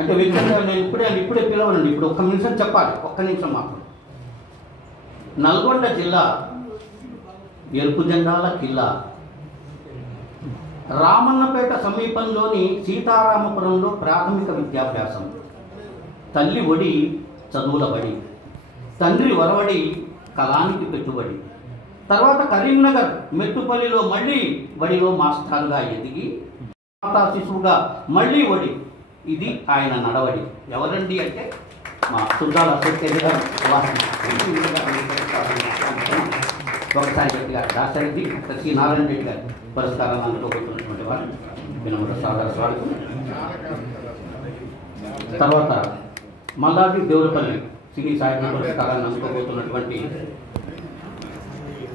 అంటే వ్యక్తిగా నేను ఇప్పుడే పిలవనండి. ఇప్పుడు ఒక్క నిమిషం చెప్పాలి, ఒక్క నిమిషం మాత్రం. నల్గొండ జిల్లా ఎరుపు జెండాల కిల్లా రామన్నపేట సమీపంలోని సీతారామపురంలో ప్రాథమిక విద్యాభ్యాసం. తల్లి ఒడి చదువుల బడి, తండ్రి వరవడి కళానికి పెట్టుబడి. తర్వాత కరీంనగర్ మెట్టుపల్లిలో మళ్ళీ బడిలో మాస్టర్గా ఎదిగి మాతా శిశువుగా మళ్ళీ ఒడి. ఇది ఆయన నడవడి. ఎవరండి అంటే మా సుద్దాల సత్యరెడ్డి గారు. ఒకసారి గట్టిగా దాసరెడ్డి శ్రీ నారాయణ రెడ్డి గారు పురస్కారాన్ని అందుకోబోతున్నటువంటి వారు వినమ్ర సాదర స్వాగతం. తర్వాత మల్లాది దేవులపల్లి సినీ సాహిత్య పురస్కారాన్ని అందుకోబోతున్నటువంటి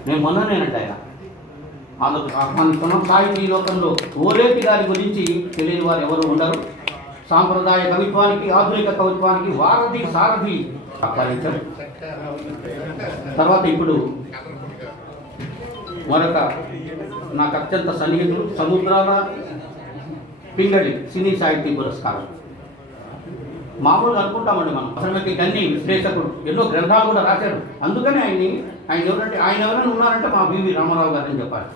నేను మొన్ననేనంటే ఆయన ఆహ్వానిస్తున్నాం. సాహితీ లోకంలో ఓలేటి గారి గురించి తెలియని వారు ఎవరు ఉండరు. సాంప్రదాయ కవిత్వానికి ఆధునిక కవిత్వానికి వారధి సారథి అప్పగించారు. తర్వాత ఇప్పుడు మరొక నాకు అత్యంత సన్నిహితులు సముద్రాల పింగళి సినీ సాహితీ పురస్కారం. మామూలుగా అనుకుంటామండి మనం, అసలు గన్ని విశ్లేషకుడు ఎన్నో గ్రంథాలు కూడా రాశారు. అందుకని ఆయన ఎవరైనా ఉన్నారంటే మా బివి రామారావు గారు అని చెప్పాలి.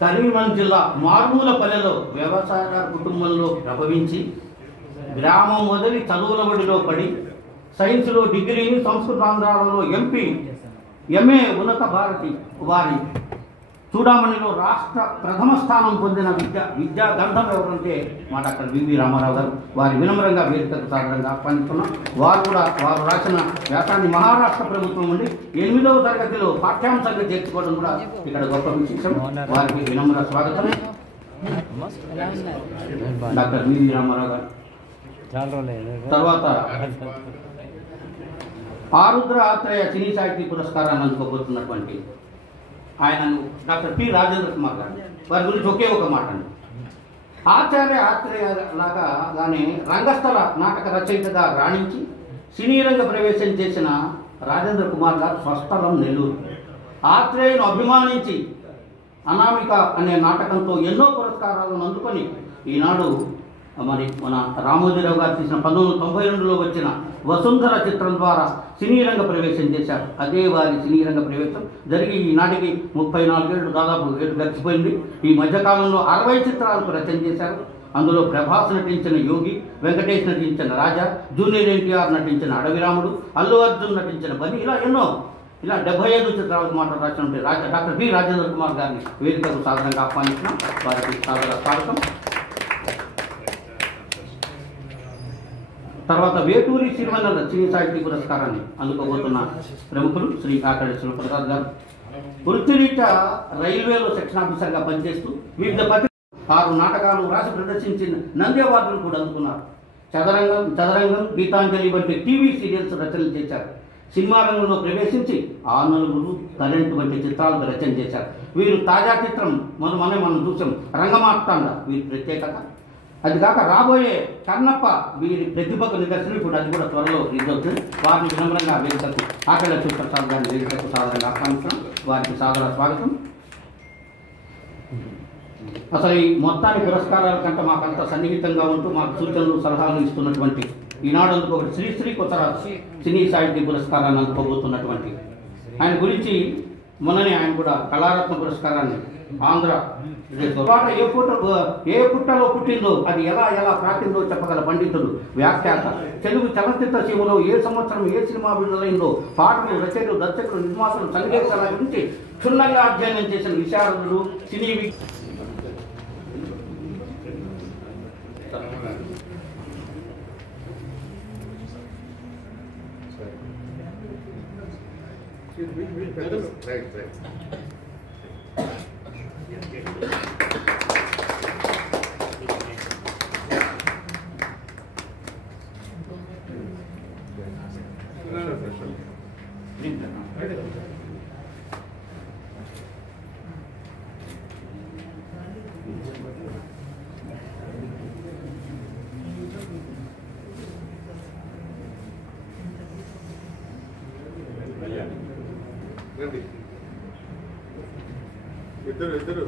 కరీంనగర్ జిల్లా మారుమూల పల్లెలో వ్యవసాయదారు కుటుంబంలో ప్రభవించి గ్రామం వదిలి చదువుల బడిలో పడి సైన్స్లో డిగ్రీని, సంస్కృతాంధ్రాలలో ఎంఏ ఉన్నత భారతి వారి చూడామణిలో రాష్ట్ర ప్రథమ స్థానం పొందిన విద్యా గంధం ఎవరంటే మా డాక్టర్ బివి రామారావు గారు. వారి వినమ్రంగా వేదికకు సాధారణంగా ఆహ్వానిస్తున్నాం. వారు రాసిన వ్యాసాన్ని మహారాష్ట్ర ప్రభుత్వం నుండి 8వ తరగతిలో పాఠ్యాంశాన్ని చేర్చుకోవడం కూడా ఇక్కడ గొప్ప విశేషం. వారికి వినమ్ర స్వాగతం. డాక్టర్ బివి రామారావు గారు. తర్వాత ఆరుద్ర ఆత్రేయ సినీ సాహితీ పురస్కారాన్ని అందుకోబోతున్నటువంటి ఆయనను డాక్టర్ పి రాజేంద్ర కుమార్ గారు. వారి గురించి ఒకే ఒక మాట అండి. ఆత్రేయ లాగానే రంగస్థల నాటక రచయితగా రాణించి సినీ రంగ ప్రవేశం చేసిన రాజేంద్ర కుమార్ గారు స్వస్థలం నెల్లూరు. ఆత్రేయను అభిమానించి అనామిక అనే నాటకంతో ఎన్నో పురస్కారాలను అందుకొని ఈనాడు మరి మన రామోజీరావు గారు తీసిన 1992లో వచ్చిన వసుంధర చిత్రం ద్వారా సినీ రంగ ప్రవేశం చేశారు. అదే వారి సినీ రంగ ప్రవేశం జరిగి ఈనాటికి 34 ఏళ్ళు, దాదాపు 7 గడిచిపోయింది. ఈ మధ్యకాలంలో 60 చిత్రాలకు రచన చేశారు. అందులో ప్రభాస్ నటించిన యోగి, వెంకటేష్ నటించిన రాజా, జూనియర్ ఎన్టీఆర్ నటించిన అడవిరాముడు, అల్లు అర్జున్ నటించిన బని, ఇలా 75 చిత్రాలకు మాట రాసినటువంటి డాక్టర్ బి రాజేంద్ర కుమార్ గారిని వేదికకు సాధారణంగా ఆహ్వానించిన వారికి సాదర స్వాగతం. తర్వాత వేటూరి సిరివెన్నెల సినీ సాహితీ పురస్కారాన్ని అందుకోబోతున్న ప్రముఖులు శ్రీ కాకడి శివప్రసాద్ గారు. వృత్తిరీత్యా రైల్వేలో సెక్షన్ ఆఫీసర్గా పనిచేస్తూ వివిధ 6 నాటకాలు రాసి ప్రదర్శించిన నంది అవార్డులు కూడా అందుకున్నారు. చదరంగం, గీతాంజలి వంటి టీవీ సీరియల్స్ రచనలు చేశారు. సినిమా రంగంలో ప్రవేశించి ఆనలుగురు, కరెంట్ వంటి చిత్రాలకు రచన చేశారు. వీరు తాజా చిత్రం మనం చూసాం రంగమార్తాండ వీరి ప్రత్యేకత. అది కాక రాబోయే కన్నప్ప వీరి ప్రతిభకు నిదర్శనం. ఇప్పుడు అది కూడా త్వరలో రిలీజ్ అవుతుంది. వారిని వినమ్రంగా వేదికకు ఆకళ్ళ శివప్రసాద్ గారిని వేదికకు సాధారణంగా ఆహ్వానించడం వారికి సాదర స్వాగతం. అసలు ఈ మొత్తాన్ని పురస్కారాల కంటే మాకంత సన్నిహితంగా ఉంటూ మాకు సూచనలు సలహాలు ఇస్తున్నటువంటి ఈనాడు అందుకోబట్టి శ్రీశ్రీ కొత్తరాజు సినీ సాహితీ పురస్కారాన్ని అందుకోబోతున్నటువంటి ఆయన గురించి మొన్ననే ఆయన కూడా కళారత్న పురస్కారాన్ని ఆంధ్ర పాట ఏ పుట్టలో పుట్టిందో అది ఎలా ప్రాకిందో చెప్పగల పండితుడు, వ్యాఖ్యాత. తెలుగు చలనచిత్ర సీమలో ఏ సంవత్సరం ఏ సినిమా విడుదలైందో పాటలు, రచయితలు, దర్శకులు, నిర్మాతలు, సంగీతాల గురించి క్షుణ్ణంగా అధ్యయనం చేసిన విశారదుడు, సినీ ఇద్దరు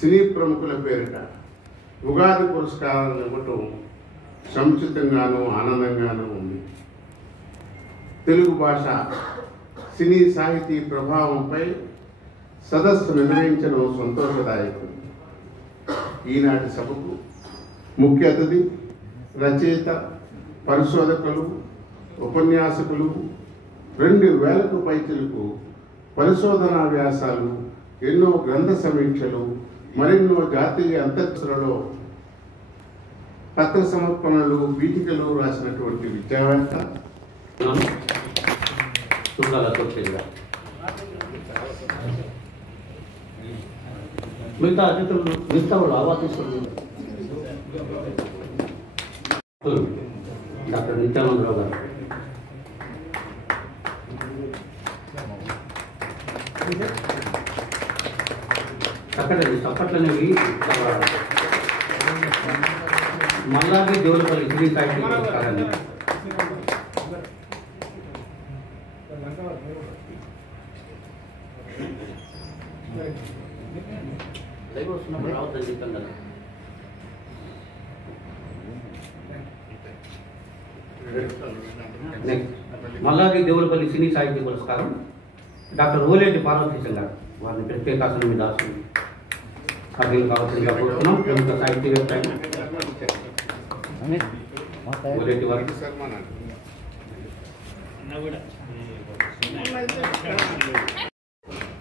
సినీ ప్రముఖుల పేరిట ఉగాది పురస్కారాలను ఇవ్వటం సముచితంగానూ ఆనందంగానూ ఉంది. తెలుగు భాష సినీ సాహితీ ప్రభావంపై సదస్సు నిర్వహించడం సంతోషదాయకం. ఈనాటి సభకు ముఖ్య అతిథి, రచయిత, పరిశోధకులు, ఉపన్యాసకులు, 2000కు పైచిలకు పరిశోధనా వ్యాసాలు, ఎన్నో గ్రంథ సమీక్షలు, మరెన్నో జాతీయ అంతర్జాలలో పత్ర సమర్పణలు, పీఠికలు రాసినటువంటి విద్యావేత్త, మిగతా అతిథులు మిగతా వాళ్ళు ఆవాదిస్తున్నారు. డాక్టర్ నిత్యానందరావు గారు, అప్పట్లనేవి మల్లాది దేవులపల్లి సినీ సాహిత్య పురస్కారాన్ని మల్లాది దేవులపల్లి సినీ సాహిత్య పురస్కారం డాక్టర్ ఓలేటి పార్వతీశం గారు, వారిని ప్రత్యేకాసనం మీద అర్హులు కావాల్సిందిగా కోరుతున్నాం. ప్రముఖ సాహిత్యవేత్త ఓలేటి వారికి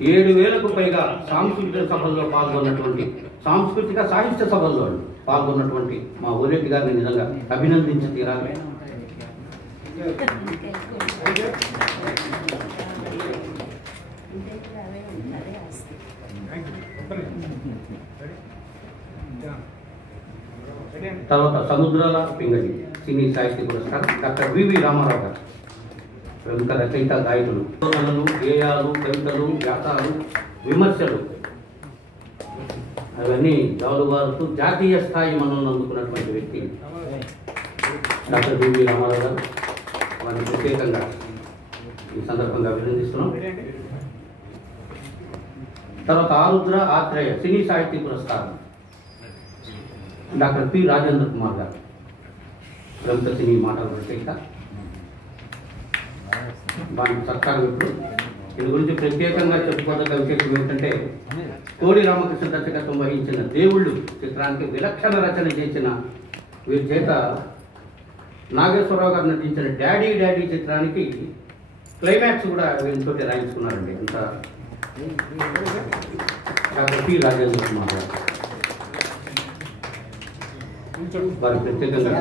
7,000కు పైగా సాంస్కృతిక సభల్లో పాల్గొన్నటువంటి, సాంస్కృతిక సాహిత్య సభల్లో పాల్గొన్నటువంటి మా ఓలేటి గారిని నిజంగా అభినందించి తీరాలి. తర్వాత సముద్రాల పింగళి సినీ సాహిత్య పురస్కారం డాక్టర్ వివి రామారావు గారు, ప్రముఖ రచయిత, గాయకులు, గేయాలు, కవితలు, వ్యాసాలు, విమర్శలు అవన్నీ జాలువారుతూ జాతీయ స్థాయి మనల్ని అందుకున్నటువంటి వ్యక్తి డాక్టర్ వివి రామారావు గారు. వారిని ప్రత్యేకంగా ఈ సందర్భంగా అభినందిస్తున్నాం. తర్వాత ఆరుద్ర ఆత్రేయ సినీ సాహిత్య పురస్కారం డాక్టర్ పి రాజేంద్ర కుమార్ గారు, ప్రముఖ సినీ మాటల రచయిత. వారికి సత్కారం. ఇప్పుడు దీని గురించి ప్రత్యేకంగా చెప్పుకోదగ్గ విశేషం ఏంటంటే, కోడి రామకృష్ణ దర్శకత్వం వహించిన దేవుళ్ళు చిత్రానికి విలక్షణ రచన చేసిన వీరి చేత నాగేశ్వరరావు గారు నటించిన డాడీ డాడీ చిత్రానికి క్లైమాక్స్ కూడా వీరితో రాయించుకున్నారండి. అంత డాక్టర్ పి రాజేంద్ర కుమార్ గారు, వారి ప్రత్యేకంగా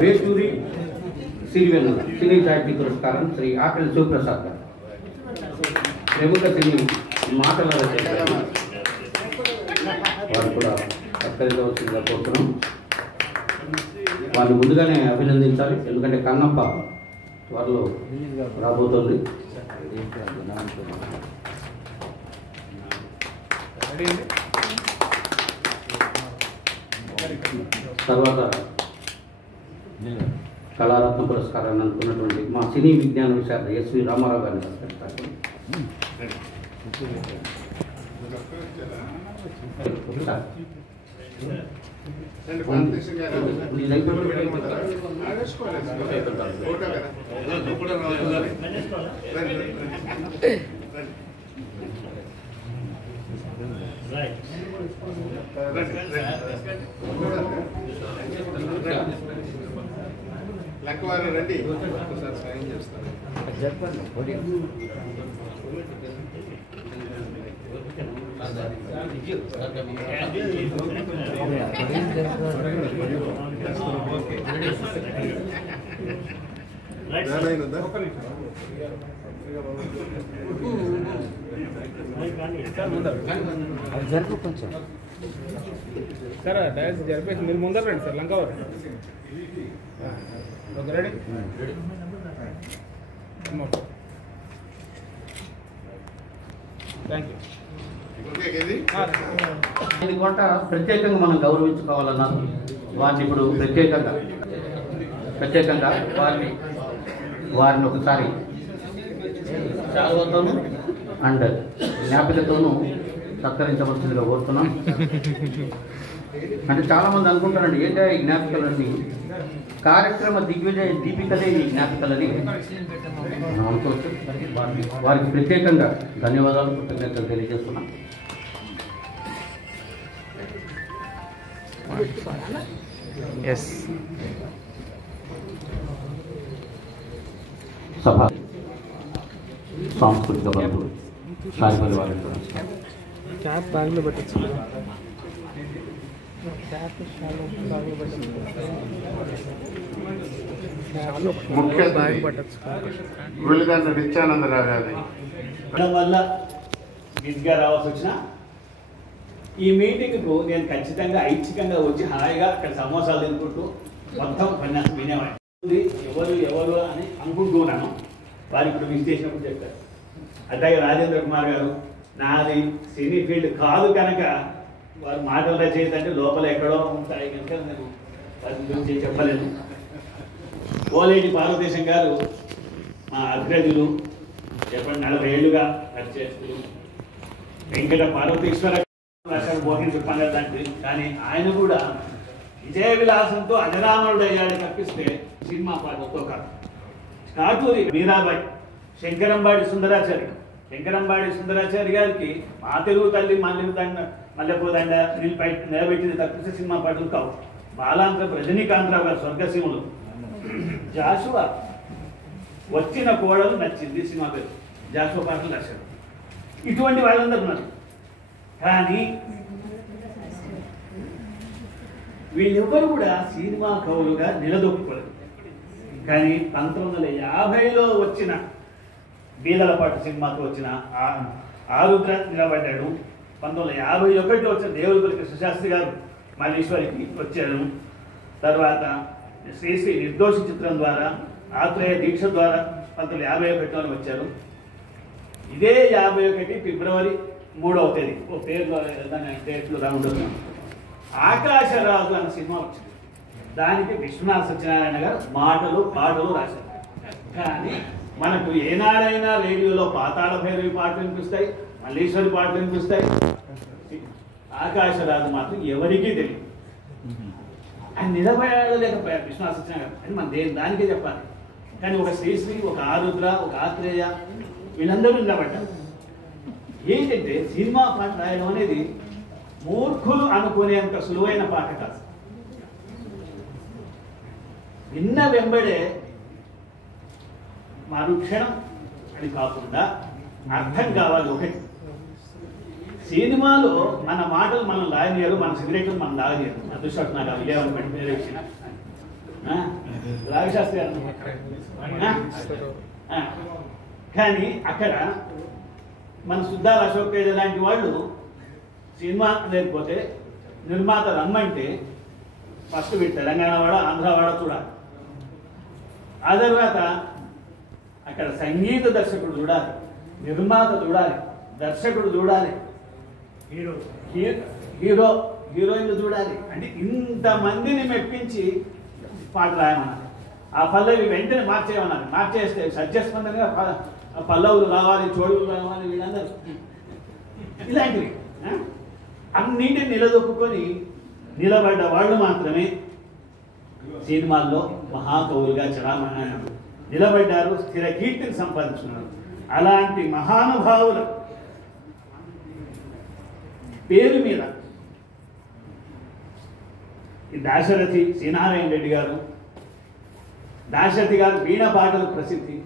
వేటూరి సిరివెన్నెల సినీ సాహిత్య పురస్కారం శ్రీ ఆపిల్ శివప్రసాద్ గారు, ప్రముఖ సినీ మాటల రచయిత. వారు కూడా సత్కరించవలసిందిగా కోరుతున్నాం. వారిని ముందుగానే అభినందించాలి, ఎందుకంటే కన్నప్ప త్వరలో రాబోతోంది. తర్వాత కళారత్న పురస్కారాన్ని అందుకున్నటువంటి మా సినీ విజ్ఞాన విశారద ఎస్వి రామారావు గారిని సత్కరిస్తారు. లెక్కవారు రండి ఒకసారి సైన్ చేస్తారు. జరుపు కొంచెం సార్ డైరెక్ట్ జరిపేసి మీరు ముందర రండి సార్ లంకవర్ రెడీ థ్యాంక్ యూ. ఇది కొంట ప్రత్యేకంగా మనం గౌరవించుకోవాలన్నా వారిని ఇప్పుడు ప్రత్యేకంగా వారిని ఒకసారి చాలువతోనూ అండ్ జ్ఞాపికతోనూ సత్కరించవలసిందిగా కోరుతున్నాం. అంటే చాలామంది అనుకుంటారండి ఏంటో ఈ జ్ఞాపికలన్నీ కార్యక్రమ దిగ్విజయ దీపికలే ఈ జ్ఞాపికలని అనుకోవచ్చు. వారికి ప్రత్యేకంగా ధన్యవాదాలు కృతజ్ఞతలు తెలియజేస్తున్నాం. సభ సాంస్కృతిక బంధువులు సాయిపల్లి వారి క్యాప్ బ్యాగ్లో పెట్టచ్చు. ముఖ్య వెలుగంట నిత్యానందరావు గారి వల్ల బిజీగా రావాల్సి వచ్చిన ఈ మీటింగ్కు నేను ఖచ్చితంగా ఐచ్ఛికంగా వచ్చి హాయిగా అక్కడ సమోసాలు తినుకుంటూ మొత్తం ఉపన్యాసం వినేవాడిని. ఎవరు అని అనుకుంటూ ఉన్నాను. వారు ఇప్పుడు మిస్ చేసినప్పుడు చెప్పారు. అట్లాగే రాజేంద్ర కుమార్ గారు నాది సినీ ఫీల్డ్ కాదు కనుక వారు మాటల రచయిత అంటే లోపల ఎక్కడో ఉంటాయి కనుక నేను వారి గురించి చెప్పలేను. ఓలేటి పార్వతీశం గారు మా అగ్రజులు, చెప్పండి 40 ఏళ్ళుగా పరిచయస్తులు. వెంకట పార్వతీశ్వర మోహిని చెప్పాను లాంటిది. కానీ ఆయన కూడా విజయ విలాసంతో అజరామరుడు అయ్యాడు తప్పిస్తే సినిమా పాటలతో కాదు. కాటూరి మీరాబాయి, శంకరంబాడి సుందరాచారి గారికి మా తెలుగు తల్లి మల్లెపూదండ నిలబెట్టింది తప్పిస్తే సినిమా పాటలు కావు. బాలాంధ్ర రజనీకాంతరావు గారు స్వర్గసీములు. జాషువా వచ్చిన కోడలు నచ్చింది సినిమా పేరు, జాషువా పాటలు రాశారు. ఇటువంటి వాళ్ళందరూ ఉన్నారు. కానీ వీళ్ళెవ్వరు కూడా సినిమా కవులుగా నిలదొక్కుకోలేదు. కానీ 1950లో వచ్చిన బీదలపాటు సినిమాతో వచ్చిన ఆరుద్ర నిలబడ్డాడు. 1951లో వచ్చిన దేవులపల్లి కృష్ణశాస్త్రి గారు మల్లీశ్వరికి వచ్చారు. తర్వాత శ్రీశ్రీ నిర్దోషి చిత్రం ద్వారా, ఆత్రేయ దీక్ష ద్వారా 1951లో వచ్చారు. ఇదే 51 ఫిబ్రవరి 3వ తేదీ ఓ పేరులో డేట్లు రాముంటుంది ఆకాశరాజు అనే సినిమా వచ్చింది. దానికి విశ్వనాథ సత్యనారాయణ గారు పాటలు రాశారు. కానీ మనకు ఏనాడైనా రేడియోలో పాతాళ భైరవి పాటలు వినిపిస్తాయి, మల్లీశ్వరి పాటలు వినిపిస్తాయి. ఆకాశరాజు మాత్రం ఎవరికీ తెలియదు. ఆయన నిలబడలేకపోయారు విశ్వనాథ సత్యనారాయణ గారు అని మనం దానికే చెప్పాలి. కానీ ఒక శ్రీశ్రీ, ఒక ఆరుద్ర, ఒక ఆత్రేయ వీళ్ళందరూ నిలబడ్డారు. ఏంటంటే సినిమా పాట రాయడం అనేది మూర్ఖులు అనుకునేంత సులువైన పాట కాదు. విన్న వెంబడే మరుక్షణం అని కాకుండా అర్థం కావాలి. ఒకటి, సినిమాలో మన మాటలు మనం లాగనీయరు, మన సిగరెట్లు మనం లాగనీయరు. అదృష్టం నాకు విజయవాడ పెట్టి రావిశాస్త్రి గారు. కానీ అక్కడ మన సుద్దాల అశోక్ తేజ లాంటి వాళ్ళు సినిమా లేకపోతే నిర్మాత రమ్మంటే ఫస్ట్ వీడు తెలంగాణ వాడ, ఆంధ్ర వాడ చూడాలి. ఆ తర్వాత అక్కడ సంగీత దర్శకుడు చూడాలి, నిర్మాత చూడాలి, దర్శకుడు చూడాలి, హీరోయిన్లు చూడాలి. అంటే ఇంతమందిని మెప్పించి పాట రాయమన్నారు. ఆ పల్లవి వెంటనే మార్చేయమన్నారు. మార్చేస్తే సత్యస్పందనగా పల్లవులు రావాలి, చోడులు రావాలి, వీళ్ళందరూ ఇలాంటివి అన్నింటిని నిలదొక్కుని నిలబడ్డ వాళ్ళు మాత్రమే సినిమాల్లో మహాకవులుగా చలామణి నిలబడ్డారు, స్థిర కీర్తిని సంపాదించుకున్నారు. అలాంటి మహానుభావుల పేరు మీద ఈ దాశరథి శ్రీనారాయణ రెడ్డి గారు, దాశరథి గారు వీణ పాటలు ప్రసిద్ధి.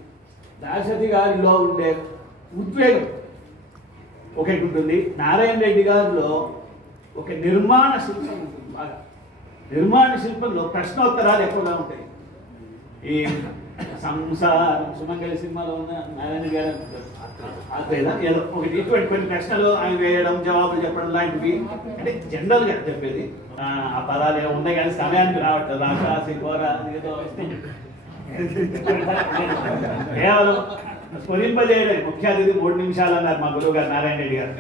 దాశరథి గారిలో ఉండే ఉద్వేగం ఒకటి ఉంటుంది, నారాయణ రెడ్డి గారిలో ఒక నిర్మాణ శిల్పం ఉంటుంది. బాగా నిర్మాణ శిల్పంలో ప్రశ్నోత్తరాలు ఎక్కువగా ఉంటాయి. ఈ సంసారం సుమంగళి సినిమాలో ఉన్న నారాయణ గారు ఏదో ఒకటి ఇటువంటి కొన్ని ప్రశ్నలు ఆయన వేయడం, జవాబులు చెప్పడం లాంటివి, అంటే జనరల్గా చెప్పేది. ఆ పదాలు ఏమో ఉన్నాయి కానీ సమయానికి రావట్లేదు. రాకాసి ఘోర ఏదో కేవలం స్మరింపజేయడం. ముఖ్య అతిథి 3 నిమిషాలు అన్నారు మా గురువు గారు నారాయణ రెడ్డి గారు,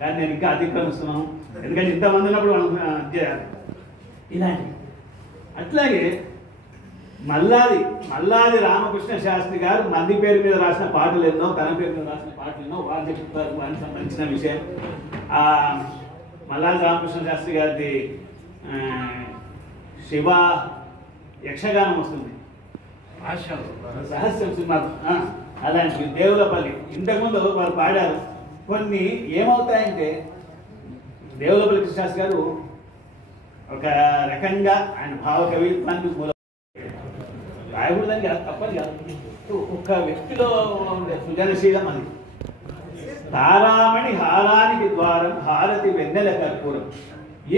కానీ నేను ఇంకా అతిక్రమిస్తున్నాను, ఎందుకంటే ఇంతమంది ఉన్నప్పుడు మనం చేయాలి ఇలాంటి. అట్లాగే మల్లాది రామకృష్ణ శాస్త్రి గారు మంది పేరు మీద రాసిన పాటలు ఎన్నో, తన పేరు మీద రాసిన పాటలు ఎన్నో, వారు చెప్తారు వారికి సంబంధించిన విషయం. మల్లాది రామకృష్ణ శాస్త్రి గారిది శివ యక్షగానం వస్తుంది, రహస్యం సినిమా, అలాంటి దేవులపల్లి ఇంతకుముందు వారు పాడారు. కొన్ని ఏమవుతాయంటే దేవులపల్లి కృష్ణశాస్త్రి గారు ఒక రకంగా ఆయన భావ కవిత్వానికి మూల రాయకూడదని కాదు, తప్పని కాదు, ఒక వ్యక్తిలో ఉండే సృజనశీలం అది. తారామణి హారానికి ద్వారం, హారతి వెన్నెల కర్పూరం.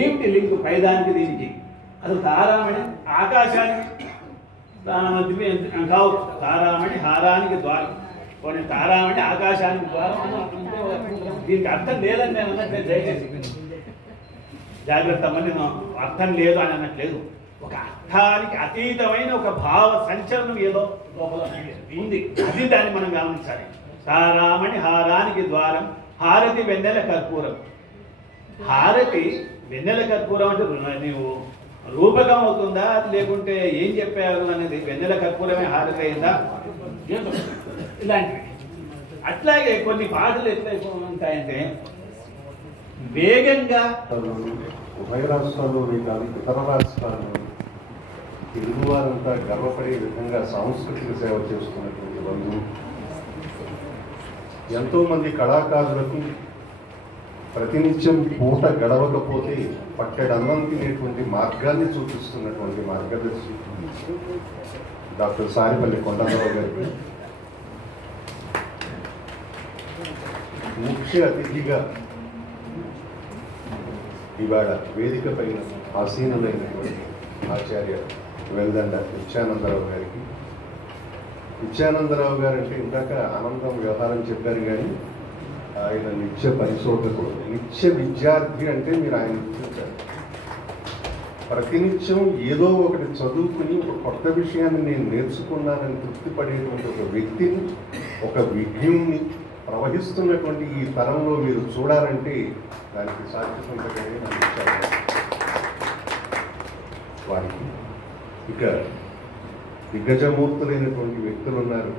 ఏమిటి లింక్ పైదానికి దీనికి? అసలు తారామణి ఆకాశానికి కావచ్చు, తారామణి హారానికి ద్వారం, కొన్ని తారామణి ఆకాశానికి ద్వారం. దీనికి అర్థం లేదని నేను అన్నట్లేదు, దయచేసి జాగ్రత్త. నేను అర్థం లేదు అని అన్నట్లేదు, ఒక అర్థానికి అతీతమైన ఒక భావ సంచలనం ఏదో లోపల ఉంది, అది దాన్ని మనం గమనించాలి. తారామణి హారానికి ద్వారం, హారతి వెన్నెల కర్పూరం. హారతి వెన్నెల కర్పూరం అంటే నీవు రూపకం అవుతుందా లేకుంటే ఏం చెప్పారు అనేది, వెన్నెల కర్పూరమే హారతి అయిందా, ఇలాంటివి. అట్లాగే కొన్ని పాటలు ఎట్లయిపోతాయంటే వేగంగా ఉభయ రాష్ట్రాల్లోని కాదు ఇతర రాష్ట్రాల్లో తెలుగువారంతా గర్వపడే విధంగా సాంస్కృతిక సేవ చేస్తున్నటువంటి బంధువు, ఎంతోమంది కళాకారులకు ప్రతినిత్యం పూట గడవకపోతే పట్టెడన్నం తినేటువంటి మార్గాన్ని చూపిస్తున్నటువంటి మార్గదర్శి డాక్టర్ సారిపల్లి కొండలరావు గారికి ముఖ్య అతిథిగా ఇవాళ వేదిక పైన ఆసీనులైనటువంటి ఆచార్య వెల్దండ నిత్యానందరావు గారికి. నిత్యానందరావు గారు అంటే ఇందాక ఆనందం వ్యవహారం చెప్పారు, కానీ ఆయన నిత్య పరిశోధకుడు, నిత్య విద్యార్థి అంటే మీరు ఆయన గుర్తించారు. ప్రతినిత్యం ఏదో ఒకటి చదువుకుని ఒక కొత్త విషయాన్ని నేను నేర్చుకున్నానని తృప్తి పడేటువంటి ఒక వ్యక్తిని, ఒక విజ్ఞుని ప్రవహిస్తున్నటువంటి ఈ తరంలో మీరు చూడాలంటే దానికి సాధ్యతంతగానే అందించాలి వారికి. ఇక దిగ్గజమూర్తులైనటువంటి వ్యక్తులు ఉన్నారు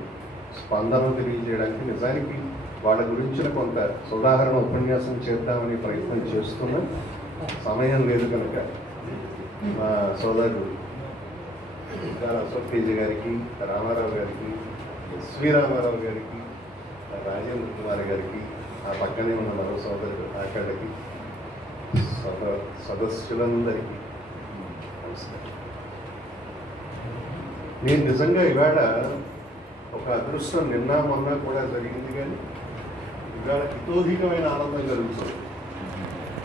స్పందన తెలియజేయడానికి. నిజానికి వాళ్ళ గురించిన కొంత ఉదాహరణ ఉపన్యాసం చేద్దామని ప్రయత్నం చేస్తున్నా, సమయం లేదు కనుక మా సోదరుడు అశోక్ తేజ గారికి, రామారావు గారికి, ఎస్వి రామారావు గారికి, రాజేంద్ర కుమార్ గారికి, ఆ పక్కనే ఉన్న మరో సోదరుడు ఆకడికి, సదస్సులందరికీ నమస్కారం. నేను నిజంగా ఇవాళ ఒక అదృష్టం నిన్న మొన్న కూడా జరిగింది, కానీ ఇవాళ హితోధికమైన ఆనందం కలుగుతుంది.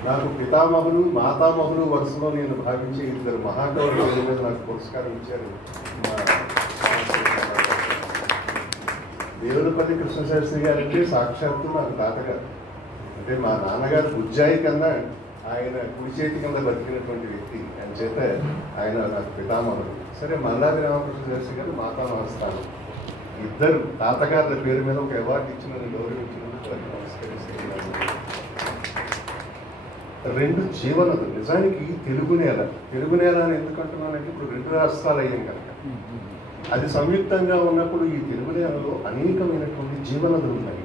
నాకు పితామహులు మాతామహులు వరుసలో నేను భావించే 2 మహాకవుల మీద నాకు పురస్కారం ఇచ్చారు. దేవులపల్లి కృష్ణశాస్త్రి గారు అంటే సాక్షాత్తు నాకు తాతగారు, అంటే మా నాన్నగారు బుజ్జాయి కన్నా ఆయన కుడి చేతి కింద బతికినటువంటి వ్యక్తి అని చేత ఆయన నాకు పితామహుడు. సరే, మల్లాది రామకృష్ణ శాస్త్రి గారు మాతామహస్థానం. ఇద్దరు తాతగారుల పేరు మీద ఒక అవార్డు ఇచ్చినందుకు గౌరవించినందుకు వారికి నమస్కరిస్తున్నాను. 2 జీవనదులు. నిజానికి తెలుగు నేల అని ఎందుకంటున్నానంటే ఇప్పుడు 2 రాష్ట్రాలు అయ్యాం కనుక అది సంయుక్తంగా ఉన్నప్పుడు ఈ తెలుగు నేలలో అనేకమైనటువంటి జీవనదులు ఉన్నాయి.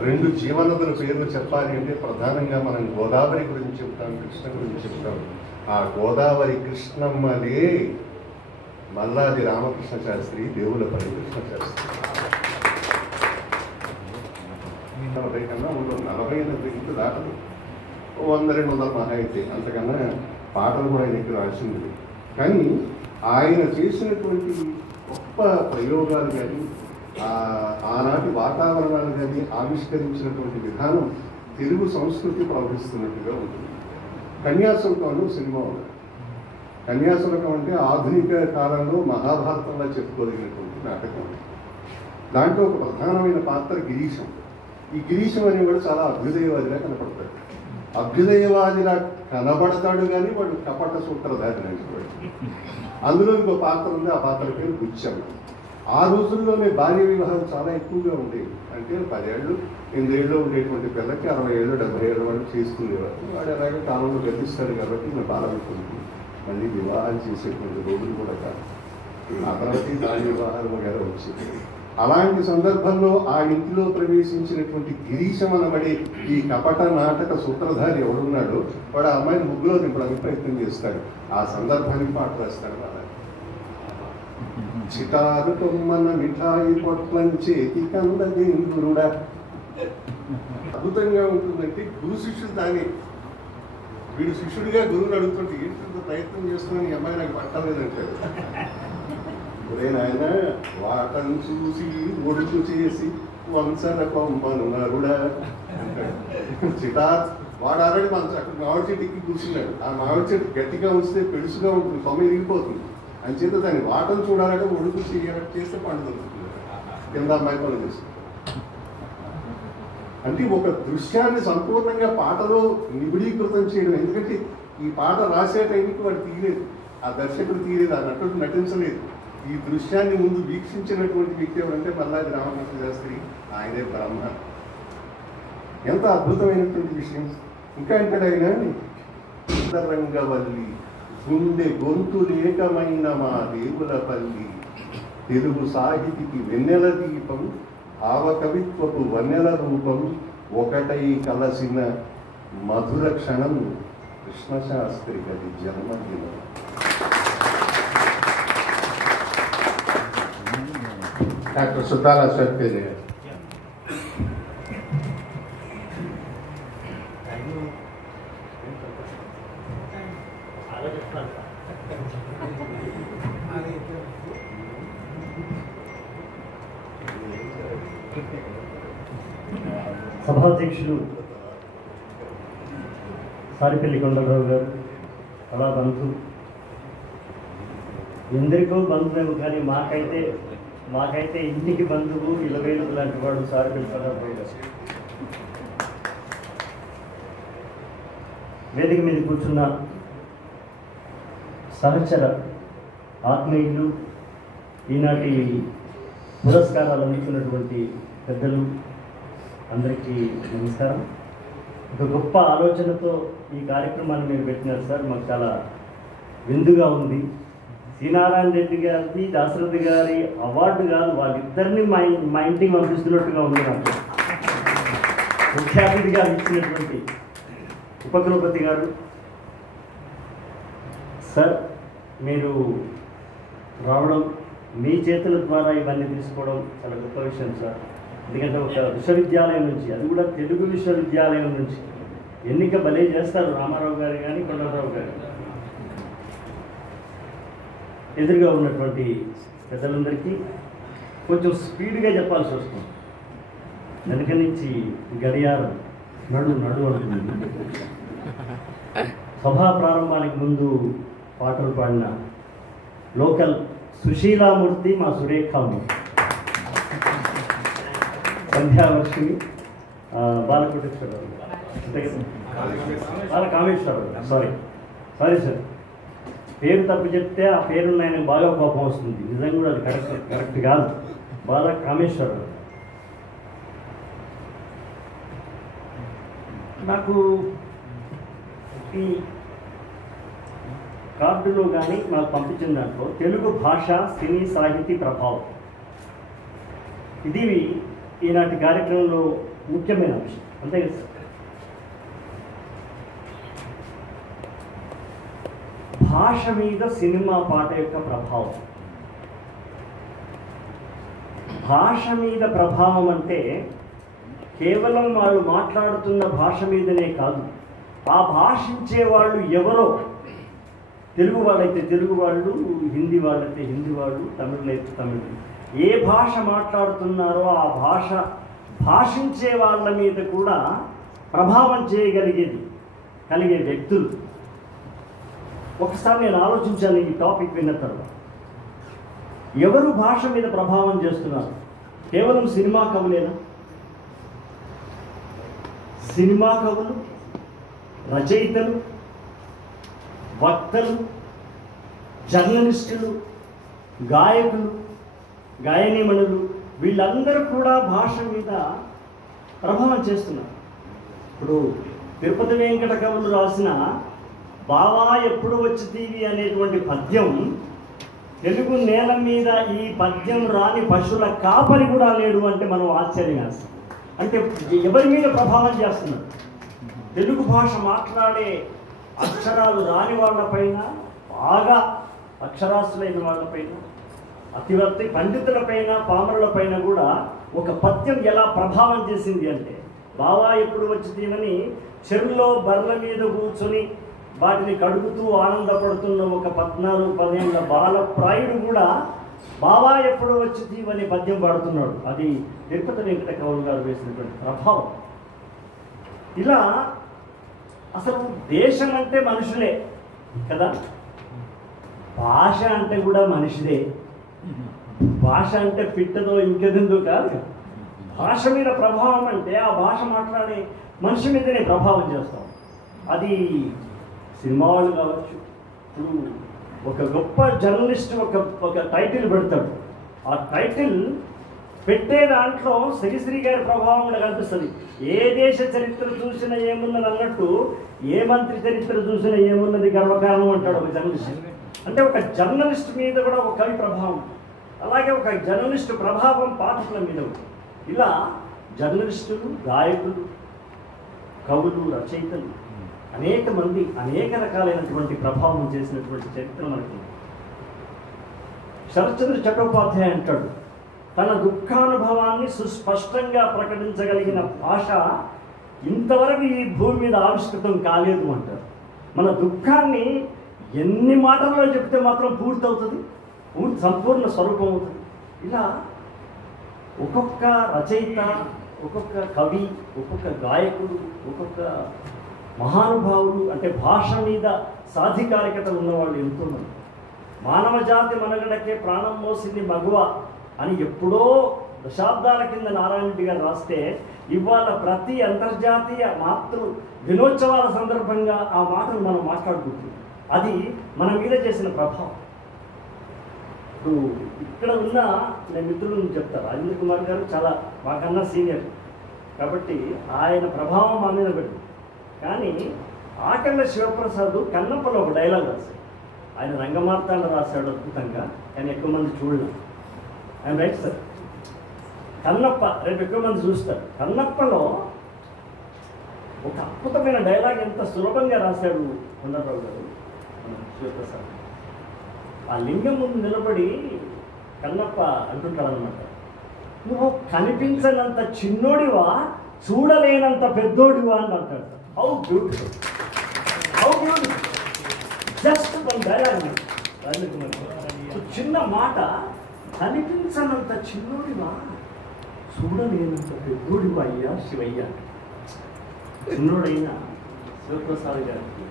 2 జీవనదుల పేర్లు చెప్పాలి అంటే ప్రధానంగా మనం గోదావరి గురించి చెప్తాం, కృష్ణ గురించి చెప్తాం. ఆ గోదావరి కృష్ణమ్మలే మల్లాది రామకృష్ణ శాస్త్రి, దేవులపల్లి కృష్ణ శాస్త్రి. 40 కన్నా 40 దాటదు, 100-200 మహా అయితే, అంతకన్నా పాటలు కూడా ఆయన ఎక్కువ రాసింది. కానీ ఆయన చేసినటువంటి గొప్ప ప్రయోగాలు కానీ ఆనాటి వాతావరణాలు కానీ ఆవిష్కరించినటువంటి విధానం తెలుగు సంస్కృతి ప్రవహిస్తున్నట్టుగా ఉంటుంది. కన్యాశుల్కం సినిమా ఉంది. కన్యాశుల్కం అంటే ఆధునిక కాలంలో మహాభారతంలో చెప్పుకోదగినటువంటి నాటకం. దాంట్లో ఒక ప్రధానమైన పాత్ర గిరీశం. ఈ గిరీశం అనేవాడు చాలా అభ్యుదయవాదిలా కనపడతాడు. అభ్యుదయవాదిలా కనబడతాడు కానీ వాడు కపట సూత్రధారి అనేవాడు. అందులో ఇంకో పాత్ర ఉంది, ఆ పాత్ర పేరు బుచ్చమ్మ. ఆ రోజుల్లోనే బాల్య వివాహాలు చాలా ఎక్కువగా ఉండేవి. అంటే 10 ఏళ్ళు 8 ఏళ్ళు ఉండేటువంటి పిల్లకి 60 ఏళ్ళు 70 ఏళ్ళ వరకు చేసుకునేవారు. వాడు అలాగే కాలంలో గతిస్తాడు కాబట్టి మేము బాధపడుతుంది. మళ్ళీ వివాహాలు చేసేటువంటి రోజులు కూడా కాదు. ఆ తర్వాత దాని వివాహాలు వగేరా వచ్చేది. అలాంటి సందర్భంలో ఆ ఇంటిలో ప్రవేశించినటువంటి గిరీశం అనబడే ఈ కపట నాటక సూత్రధారి ఎవడున్నాడో వాడు ఆ అమ్మాయిని ముగ్గులో దింపడానికి ప్రయత్నం చేస్తాడు. ఆ సందర్భానికి పాట రాస్తాడు. వాళ్ళ చిటారు కొమ్మన్న మిఠాయి పొట్లం చేతి కందగేంద్రుడా. అద్భుతంగా ఉంటుందంటే గురు శిష్యుడు తానే. వీడు శిష్యుడిగా గురువుని అడుగుతుంటే ఏంటంత ప్రయత్నం చేస్తున్నాను, ఈ అమ్మాయి నాకు పట్టలేదంటాడు. ఆయన వాటను చూసి ఒడుకు చేసి వంశన కొమ్మను నరుడా అంటాడు. చిటార్ వాడు ఆల్రెడీ అక్కడ మామిడి చెట్టుకి కూర్చున్నాడు. ఆ మామిడి చెట్టు గట్టిగా ఉంచితే పెడుసుగా ఉంటుంది, కొమ్మ ఇరిగిపోతుంది. అంచేత దాన్ని వాటను చూడాలంటే ఒడుకు చేస్తే పండు దొరుకుతుంది. కింద అమ్మాయి పనులు చేస్తుంది. అంటే ఒక దృశ్యాన్ని సంపూర్ణంగా పాటలో నిబిడీకృతం చేయడం. ఎందుకంటే ఈ పాట రాసే టైంకి వాడు తీయలేదు, ఆ దర్శకుడు తీయలేదు, ఆ నటుడు నటించలేదు. ఈ దృశ్యాన్ని ముందు వీక్షించినటువంటి వ్యక్తి ఎవరంటే మల్లాది రామకృష్ణ శాస్త్రి. ఆయనే బ్రహ్మ. ఎంత అద్భుతమైనటువంటి విషయం. ఇంకా అంటాడు ఆయన, రంగవల్లి గుండె గొంతు లేకమైన మా దేవులపల్లి, తెలుగు సాహితికి వెన్నెల దీపం, భావకవిత్వపు వన్నెల రూపం, ఒకటై కలసిన మధుర క్షణం కృష్ణశాస్త్రి గది జన్మదినం. డాక్టర్ సుతాల సత్యజయ. సభాధ్యక్షులు సారిపల్లి కొండలరావు గారు, అలా బంధు, ఎందరికో బంధువేమో కానీ మాకైతే ఇంటికి బంధువు ఇలవేలు లాంటి వాడు సారిపల్లి కొండలరావు గారు. వేదిక మీద కూర్చున్న సహచర ఆత్మీయులు, ఈనాటి పురస్కారాలు అందుతున్నటువంటి పెద్దలు, అందరికీ నమస్కారం. ఒక గొప్ప ఆలోచనతో ఈ కార్యక్రమాన్ని మీరు పెట్టినారు సార్. మాకు చాలా విందుగా ఉంది. శ్రీనారాయణ రెడ్డి గారిది, దాశరథి గారి అవార్డు కాదు, వాళ్ళిద్దరిని మా ఇంటికి పంపిస్తున్నట్టుగా ఉంది నాకు. ముఖ్య అతిథిగా ఇచ్చినటువంటి ఉపకులపతి గారు సార్, మీరు రావడం, మీ చేతుల ద్వారా ఇవన్నీ తీసుకోవడం చాలా గొప్ప విషయం సార్. ఎందుకంటే ఒక విశ్వవిద్యాలయం నుంచి, అది కూడా తెలుగు విశ్వవిద్యాలయం నుంచి ఎన్నిక భలే చేస్తారు రామారావు గారు కానీ కొండలరావు గారు. ఎదురుగా ఉన్నటువంటి పెద్దలందరికీ కొంచెం స్పీడ్గా చెప్పాల్సి వస్తుంది. వెనక నుంచి గడియారం నడు అంటుంది. సభా ప్రారంభానికి ముందు పాటలు పాడిన లోకల్ సుశీలామూర్తి, మా సురేఖామూర్తి, సంధ్యావర్షిని, బాలకోటేశ్వరరావు, బాలకామేశ్వరరావు, సారీ సార్, పేరు తప్పు చెప్తే ఆ పేరు ఆయనకు బాగా కోపం వస్తుంది. నిజంగా కూడా అది కరెక్ట్ కాదు. బాలకామేశ్వరరావు. నాకు ఈ కార్డులో కానీ నాకు పంపించిన దాంట్లో తెలుగు భాష, సినీ సాహితీ ప్రభావం, ఇది ఈనాటి కార్యక్రమంలో ముఖ్యమైన విషయం. అంతే కదా సార్? భాష మీద సినిమా పాట యొక్క ప్రభావం. భాష మీద ప్రభావం అంటే కేవలం వాళ్ళు మాట్లాడుతున్న భాష మీదనే కాదు, ఆ భాషించే వాళ్ళు ఎవరో, తెలుగు వాళ్ళైతే తెలుగు వాళ్ళు, హిందీ వాళ్ళైతే హిందీ వాళ్ళు, తమిళైతే తమిళ్, ఏ భాష మాట్లాడుతున్నారో ఆ భాషించే వాళ్ళ మీద కూడా ప్రభావం కలిగే వ్యక్తులు. ఒకసారి నేను ఆలోచించాను ఈ టాపిక్ విన్న తర్వాత, ఎవరు భాష మీద ప్రభావం చేస్తున్నారు? కేవలం సినిమా కవులేనా? సినిమా కవులు, రచయితలు, వక్తలు, జర్నలిస్టులు, గాయకులు, గాయనీమణులు, వీళ్ళందరూ కూడా భాష మీద ప్రభావం చేస్తున్నారు. ఇప్పుడు తిరుపతి వెంకట కవులు రాసిన బావా ఎప్పుడు వచ్చి తీవి అనేటువంటి పద్యం, తెలుగు నేల మీద ఈ పద్యం రాని పశువుల కాపరి కూడా లేడు అంటే మనం ఆశ్చర్యం వేస్తాం. అంటే ఎవరి మీద ప్రభావం చేస్తున్నారు? తెలుగు భాష మాట్లాడే అక్షరాలు రాని వాళ్ళపైన, బాగా అక్షరాస్యులైన వాళ్ళపైన, అతివత్తి పండితులపైన, పామరులపైన కూడా ఒక పద్యం ఎలా ప్రభావం చేసింది అంటే, బావా ఎప్పుడు వచ్చి తీనని చెరువులో బర్రెల మీద కూర్చొని వాటిని కడుగుతూ ఆనందపడుతున్న ఒక 14-15 బాలప్రాయుడు కూడా బావా ఎప్పుడు వచ్చి తీవని పద్యం పాడుతున్నాడు. అది తిరుపతి వెంకట కవులు గారు వేసినటువంటి ప్రభావం. ఇలా అసలు దేశం అంటే మనుషులే కదా, భాష అంటే కూడా మనిషిదే. భాష అంటే పిట్టదో ఇంకెందో కాదు. భాష మీద ప్రభావం అంటే ఆ భాష మాట్లాడే మనిషి మీదనే ప్రభావం చేస్తాం. అది సినిమా వాళ్ళు కావచ్చు. ఇప్పుడు ఒక గొప్ప జర్నలిస్ట్ ఒక టైటిల్ పెడతాడు, ఆ టైటిల్ పెట్టే దాంట్లో శ్రీశ్రీ గారి ప్రభావం కూడా కనిపిస్తుంది. ఏ దేశ చరిత్ర చూసినా ఏమున్నది అన్నట్టు, ఏ మంత్రి చరిత్ర చూసినా ఏమున్నది గర్వకారణం అంటాడు ఒక జర్నలిస్ట్. అంటే ఒక జర్నలిస్ట్ మీద కూడా ఒక కవి ప్రభావం, అలాగే ఒక జర్నలిస్టు ప్రభావం పాఠకుల మీద ఉంటుంది. ఇలా జర్నలిస్టులు, గాయకులు, కవులు, రచయితలు అనేక మంది అనేక రకాలైనటువంటి ప్రభావం చేసినటువంటి చరిత్ర మనకు. శరత్చంద్ర చట్టోపాధ్యాయ అంటాడు, తన దుఃఖానుభవాన్ని సుస్పష్టంగా ప్రకటించగలిగిన భాష ఇంతవరకు ఈ భూమి మీద ఆవిష్కృతం కాలేదు అంటారు. మన దుఃఖాన్ని ఎన్ని మాటల్లో చెప్తే మాత్రం పూర్తవుతుంది, సంపూర్ణ స్వరూపం అవుతుంది. ఇలా ఒక్కొక్క రచయిత, ఒక్కొక్క కవి, ఒక్కొక్క గాయకుడు, ఒక్కొక్క మహానుభావులు, అంటే భాష మీద సాధికారికత ఉన్నవాళ్ళు ఎంతోమంది. మానవ జాతి మనగడకే ప్రాణం మోసింది మగువ అని ఎప్పుడో దశాబ్దాల కింద నారాయణ రెడ్డి గారు రాస్తే, ఇవాళ ప్రతి అంతర్జాతీయ మాతృ దినోత్సవాల సందర్భంగా ఆ మాటను మనం మాట్లాడుకుంటున్నాం. అది మన మీద చేసిన ప్రభావం. ఇప్పుడు ఇక్కడ ఉన్న నేను మిత్రులను చెప్తా, రాజేంద్ర కుమార్ గారు చాలా మాకన్నా సీనియర్ కాబట్టి ఆయన ప్రభావం మా మీద పెట్టింది. కానీ ఆకళ్ళ శివప్రసాద్ కన్నప్పలో ఒక డైలాగ్ రాశాడు. ఆయన రంగమార్తాండ రాశాడు అద్భుతంగా, కానీ ఎక్కువ మంది చూడలేదు. ఆయన రైట్ సార్. కన్నప్ప రేపు ఎక్కువ మంది చూస్తారు. కన్నప్పలో ఒక అద్భుతమైన డైలాగ్ ఎంత సులభంగా రాశాడు కొండరావు గారు, శివప్రసాద్. ఆ లింగం ముందు నిలబడి కన్నప్ప అంటుంటాడనమాట, నువ్వు కనిపించనంత చిన్నోడివా, చూడలేనంత పెద్దోడివా అని అంటాడు. How beautiful, how beautiful. Just one dialogue, చిన్న మాట, కనిపించనంత చిన్నోడివా, చూడలేనంత పెద్దోడివా అయ్యా శివయ్య. చిన్నోడైన శివప్రసాద్ గారికి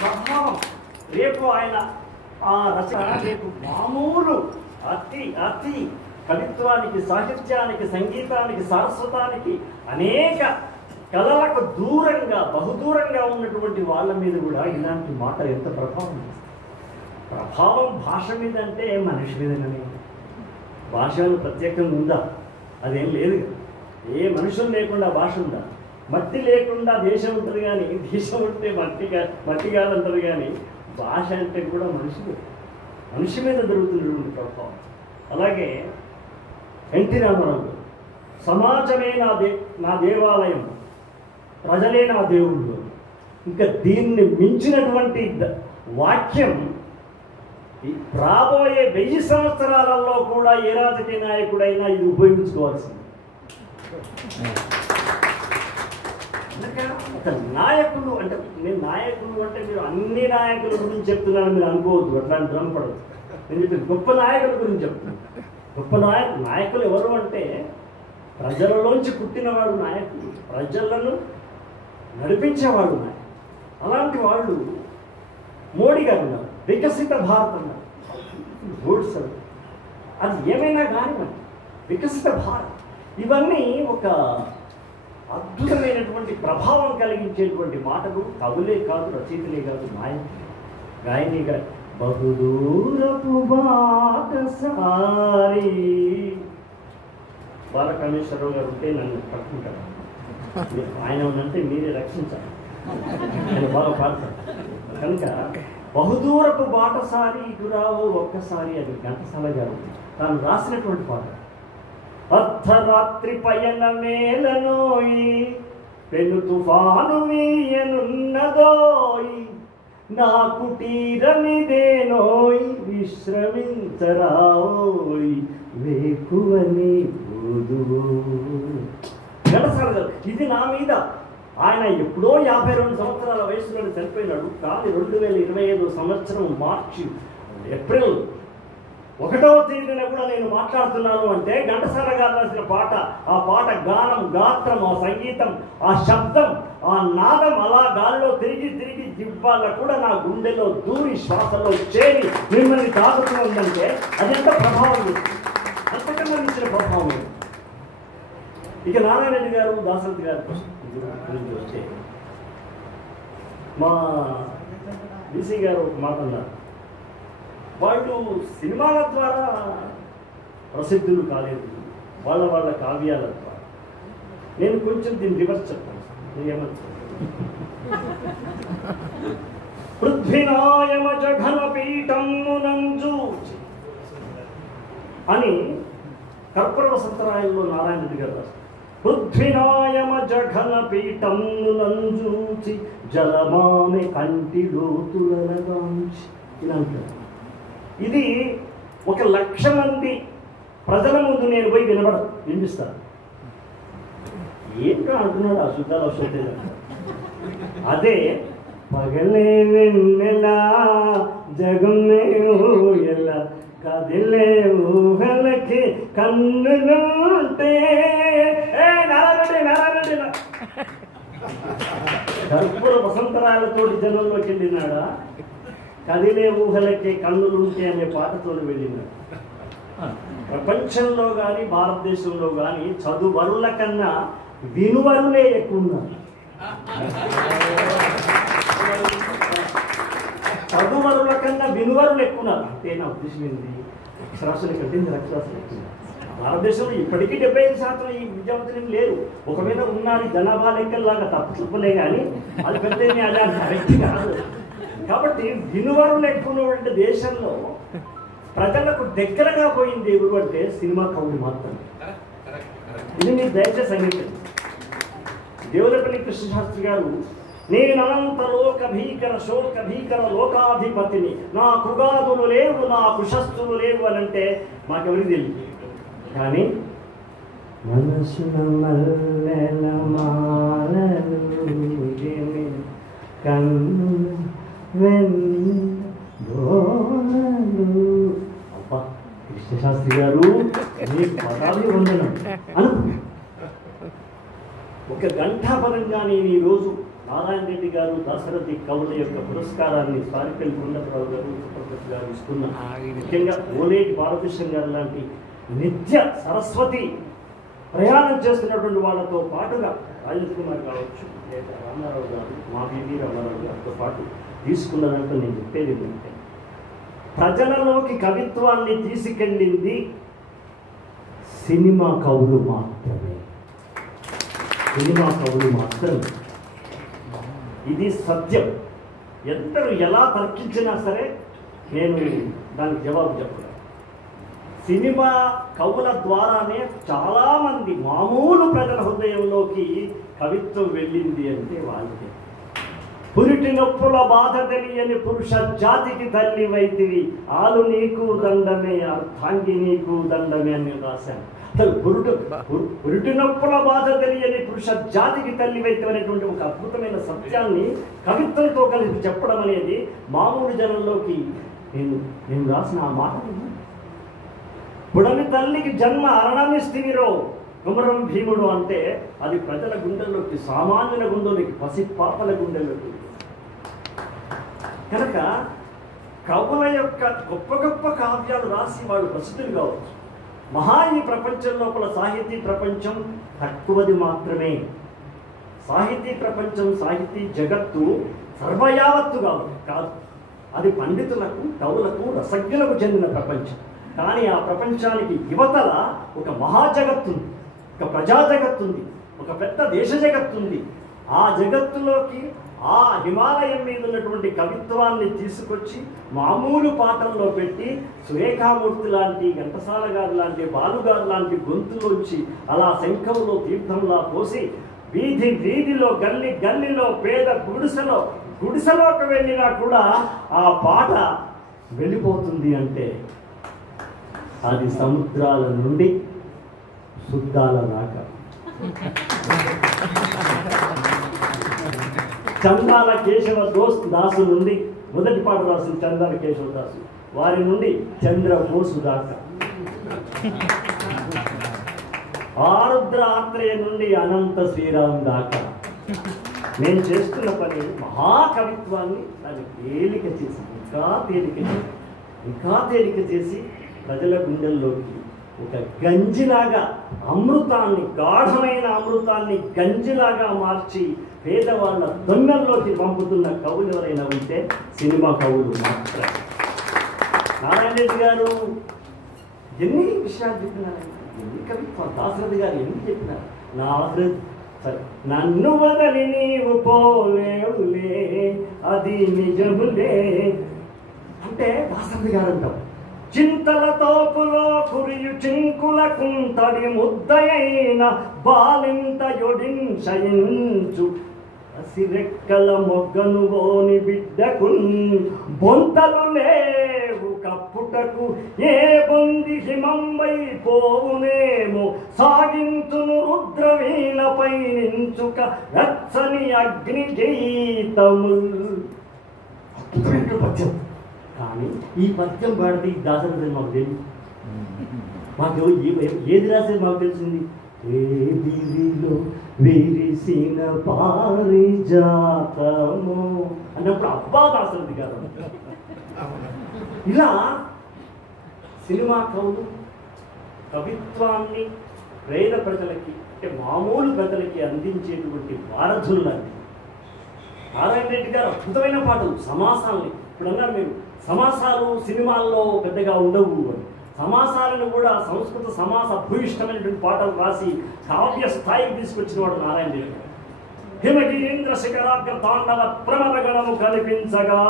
ప్రభావం. రేపు ఆయన ఆ రచన రేపు మామూలు అతి కవిత్వానికి, సాహిత్యానికి, సంగీతానికి, సారస్వతానికి, అనేక కళలకు దూరంగా, బహుదూరంగా ఉన్నటువంటి వాళ్ళ మీద కూడా ఇలాంటి మాట ఎంత ప్రభావం చేస్తుంది. ప్రభావం భాష మీద అంటే మనిషి మీదనే. భాషలు ప్రత్యేకంగా ఉందా? అదేం లేదు. ఏ మనుషులు లేకుండా భాష ఉందా? మట్టి లేకుండా దేశం ఉంటుంది, కానీ దేశం ఉంటే మట్టి కాదంటారు. కానీ భాష అంటే కూడా మనిషి మీద దొరుకుతున్నటువంటి ప్రభావం. అలాగే ఎన్టీ రామారావు గారు, సమాజమే నా దేవాలయం, ప్రజలే నా దేవుళ్ళు. ఇంకా దీన్ని మించినటువంటి వాక్యం రాబోయే 1000 సంవత్సరాలలో కూడా ఏ రాజకీయ నాయకుడైనా ఇది ఉపయోగించుకోవాల్సింది. ఒక నాయకులు అంటే నేను నాయకులు అంటే మీరు అన్ని నాయకుల గురించి చెప్తున్నాను మీరు అనుకోవద్దు, అట్లాంటి భ్రమపడదు. నేను చెప్పి గొప్ప నాయకుల గురించి చెప్తున్నాను. గొప్ప నాయకులు ఎవరు అంటే ప్రజలలోంచి పుట్టినవాడు నాయకుడు, ప్రజలను నడిపించేవాడు నాయకుడు. అలాంటి వాళ్ళు మోడీ గారు ఉన్నారు, వికసిత భారత్ అన్నారు. అది ఏమైనా కానివ్వండి, వికసిత భారత్ ఇవన్నీ ఒక అద్భుతమైనటువంటి ప్రభావం కలిగించేటువంటి మాటలు. కవులే కాదు, రచయితలే కాదు, గాయని గారు బహుదూరపు బాటసారి బాలకామేశ్వరరావు గారు ఉంటే నన్ను పట్టుకుంటారు. ఆయన ఉన్నంటే మీరే రక్షించాలి, ఆయన బాగా పాడతారు. కనుక బహుదూరపు బాటసారి ఇటురావు ఒక్కసారి అది ఘంటసాల గారు తాను రాసినటువంటి పాట. అర్ధరాత్రి పయన మేలనోయి పెను తుఫాను వీయనున్నదోయి నా కుటీరమిదేనోయి విశ్రమించరావోయి వేకువని పోదువో. ఘంటసాల గారు ఇది నా మీద. ఆయన ఎప్పుడో 52 సంవత్సరాల వయసులో చనిపోయినాడు. కానీ 2025 సంవత్సరం మార్చి ఏప్రిల్ 1వ తేదీన కూడా నేను మాట్లాడుతున్నాను అంటే ఘంటసాల గారు రాసిన పాట, ఆ పాట గానం, గాత్రం, ఆ సంగీతం, ఆ శబ్దం, ఆ నాదం అలా గాల్లో తిరిగి తిరిగి జివ్వాళ్ళ కూడా నా గుండెలో దూరి శ్వాసలో చేరి మిమ్మల్ని తాగుతుందంటే అది ఎంత ప్రభావం చేస్తుంది, అంతకన్నా ఇచ్చిన ప్రభావం. ఇక నారాయణ రెడ్డి గారు, దాశరథి గారు గురించి వస్తే మా బీసీ గారు ఒక మాట అన్నారు. వాళ్ళు సినిమాల ద్వారా ప్రసిద్ధులు కాలేదు, వాళ్ళ కావ్యాల ద్వారా. నేను కొంచెం దీన్ని రివర్స్ చెప్తాను. పృథ్వీనాయమజ ఘనపీఠమునంజు అని కర్పూర వసంతరాయంలో నారాయణ రెడ్డి గారు రాస్తారు. పృథ్వీనాయమజ ఘనపీఠమునంజూచి జలమామె కంటి లోతులనగాంచి ఇలా అంటారు. ఇది 1,00,000 మంది ప్రజల ముందు నేను పోయి వినిపిస్తాను. ఏంటో అంటున్నాడు ఆ శుద్ధాలు అశుద్ధ. అదే పగలే వెన్నెలా జగమే ఊయలా కదిలే ఊహలకి కన్నులుంటే కర్పూర వసంతరాలతోటి జనంలోకి వెళ్ళినాడా, కదిలే ఊహలకే కన్నులుంటే అనే పాటతో వెళ్ళినాడు. ప్రపంచంలో కానీ భారతదేశంలో కానీ చదువరుల కన్నా వినువరులే ఎక్కువ ఉన్నారు. చదువరుల కన్నా వినువరులు ఎక్కువ ఉన్నారు. అంటే నా ఉద్దేశం ఏంటి, అక్షరాస్యులు కంటే నిరక్షరాస్యులు ఎక్కువ. భారతదేశంలో ఇప్పటికీ 75% ఈ విద్యావంతులు లేరు. ఒకవేళ ఉన్నాడు జనాభా లెక్కల్లాగా తప్పులే కానీ అది పెద్ద అలాంటి వ్యక్తి కాదు. కాబట్టి వినువరులు ఎక్కువ ఉన్నటువంటి దేశంలో ప్రజలకు దగ్గరగా పోయింది ఎవరు అంటే సినిమా కవులు మాత్రమే. ఇది మీరు దయచేసి అంగీకరించండి. దేవులపల్లి కృష్ణశాస్త్రి గారు, నేను అనంత లోక భీకర శోక భీకర లోకాధిపతిని, నా కుగాదులు లేవు, నా కుశస్సులు లేవు అని అంటే మాకెవరికి తెలియదు. కానీ మనసున మల్లెల మాలలు కన్ను అబ్బా కృష్ణశాస్త్రి గారు మీ పదాలు వందనం అనుకున్నాను. ఒక గంటాపరంగా నేను ఈరోజు నారాయణ రెడ్డి గారు, దాశరథి కవుల యొక్క పురస్కారాన్ని సారిపల్లి కొండపరావు గారు, సుప్రభత్ గారు ఇస్తున్న, ముఖ్యంగా ఓలేటి భారతదేశం గారు లాంటి నిత్య సరస్వతి ప్రయాణం చేస్తున్నటువంటి వాళ్ళతో పాటుగా రాజేష్ కుమార్ కావచ్చు, లేదా రామారావు గారు, మా బీబీ రామారావు గారితో పాటు తీసుకున్న దాంట్లో నేను చెప్పేది ఏంటంటే, ప్రజలలోకి కవిత్వాన్ని తీసుకెళ్ళింది సినిమా కవులు మాత్రమే. సినిమా కవులు మాత్రమే. ఇది సత్యం. ఎందరూ ఎలా తర్కించినా సరే నేను దానికి జవాబు చెప్పను. సినిమా కవుల ద్వారానే చాలామంది మామూలు ప్రజల హృదయంలోకి కవిత్వం వెళ్ళింది అంటే వాళ్ళకే. పురిటి నొప్పుల బాధ తెలియని పురుష జాతికి తల్లివైతివి, ఆలు నీకు దండమే అర్థాంగి నీకు దండమే అని రాశాను. అసలు పురిటి నొప్పుల బాధ తెలియని పురుష జాతికి తల్లివైతివి అనేటువంటి ఒక అద్భుతమైన సత్యాన్ని కవిత్వంతో కలిసి చెప్పడం అనేది మామూలు జనంలోకి నేను రాసిన ఆ మాట. పుడమి తల్లికి జన్మ అరణమిస్తివిరో కుమరం భీముడు అంటే అది ప్రజల గుండెల్లోకి, సామాన్యుల గుండెలోకి, పసిపాపల గుండెల్లోకి. కనుక కవుల యొక్క గొప్ప గొప్ప కావ్యాలు రాసి వాళ్ళు ప్రసిద్ధులు కావచ్చు. ఈ ప్రపంచం లోపల సాహితీ ప్రపంచం తక్కువది మాత్రమే. సాహితీ ప్రపంచం, సాహితీ జగత్తు సర్వయావత్తు కాదు. అది పండితులకు, కవులకు, రసజ్ఞులకు చెందిన ప్రపంచం. కానీ ఆ ప్రపంచానికి యువతల ఒక మహాజగత్తుంది, ఒక ప్రజా జగత్తుంది, ఒక పెద్ద దేశ జగత్తుంది. ఆ జగత్తులోకి ఆ హిమాలయం మీద ఉన్నటువంటి కవిత్వాన్ని తీసుకొచ్చి మామూలు పాటల్లో పెట్టి సురేఖామూర్తి లాంటి, ఘంటసాల గారు లాంటి, బాలుగారు లాంటి గొంతులోంచి అలా శంఖంలో తీర్థంలా పోసి వీధి వీధిలో, గల్లి గల్లిలో, పేద గుడిసెలోకి వెళ్ళినా కూడా ఆ పాట వెళ్ళిపోతుంది అంటే అది సముద్రాల నుండి శుద్ధాల దాకా. చందాల కేశవ దాసు నుండి మొదటి పాట రాసిన చందాల కేశవ దాసు, వారి నుండి చంద్రబోసు దాకా, ఆరుద్ర ఆత్రేయ నుండి అనంత శ్రీరామ్ దాకా నేను చేస్తున్న పని మహాకవిత్వాన్ని దాన్ని తేలిక చేసి, ఇంకా తేలిక చేసి ప్రజల గుండెల్లోకి ఒక గంజిలాగా అమృతాన్ని, గాఢమైన అమృతాన్ని గంజిలాగా మార్చి పేదవాళ్ళ దొంగల్లోకి పంపుతున్న కవులు ఎవరైనా ఉంటే సినిమా కవులు మాత్రమే. నారాయణ రెడ్డి గారు ఎన్ని విషయాలు చెప్పినారు, ఎన్ని కవిత్వం, దాశరథి గారు ఎన్ని చెప్పినారు. సరే, నన్ను వదలి నీవు పోలేవులే అది నిజములే అంటే దాశరథి గారు అంటాం. చింతల తోపులో కురియు చింకుల కుంతడి ముద్దయైన బాలింత యొడించయించు సిరెక్కల మొగ్గను ఓని బిడ్డకు బొంతలు లేవు కప్పుటకు ఏ బొంది హిమంబై పోవునేమో సాగించును రుద్రవీణపై నించుక రచ్చని అగ్ని గీతముల్. అద్భుతమైన పద్యం. కానీ ఈ పద్యం పాడితే ఈ దాశరథి మాకు తెలియదు. మాకు ఏది రాసేది మాకు తెలిసింది, ఏదిలో విరిసిన పారిజాతము అన్నప్పుడు అబ్బా దాశరథి గారు. ఇలా సినిమా కవులు కవిత్వాన్ని పేద ప్రజలకి, అంటే మామూలు ప్రజలకి అందించేటువంటి వారధులు లాంటి నారాయణ రెడ్డి గారు అద్భుతమైన పాటలు, సమాసాలని. ఇప్పుడు అన్నారు మీరు సమాసాలు సినిమాల్లో పెద్దగా ఉండవు అని. సమాసాలను కూడా సంస్కృత సమాస భూయిష్టమైనటువంటి పాటలు రాసి కావ్య స్థాయికి తీసుకొచ్చిన వాడు నారాయణ రెడ్డి గారు. హిమగిరీంద్ర శిఖరాగ్ర తాండవ ప్రమద గణము కనిపించగా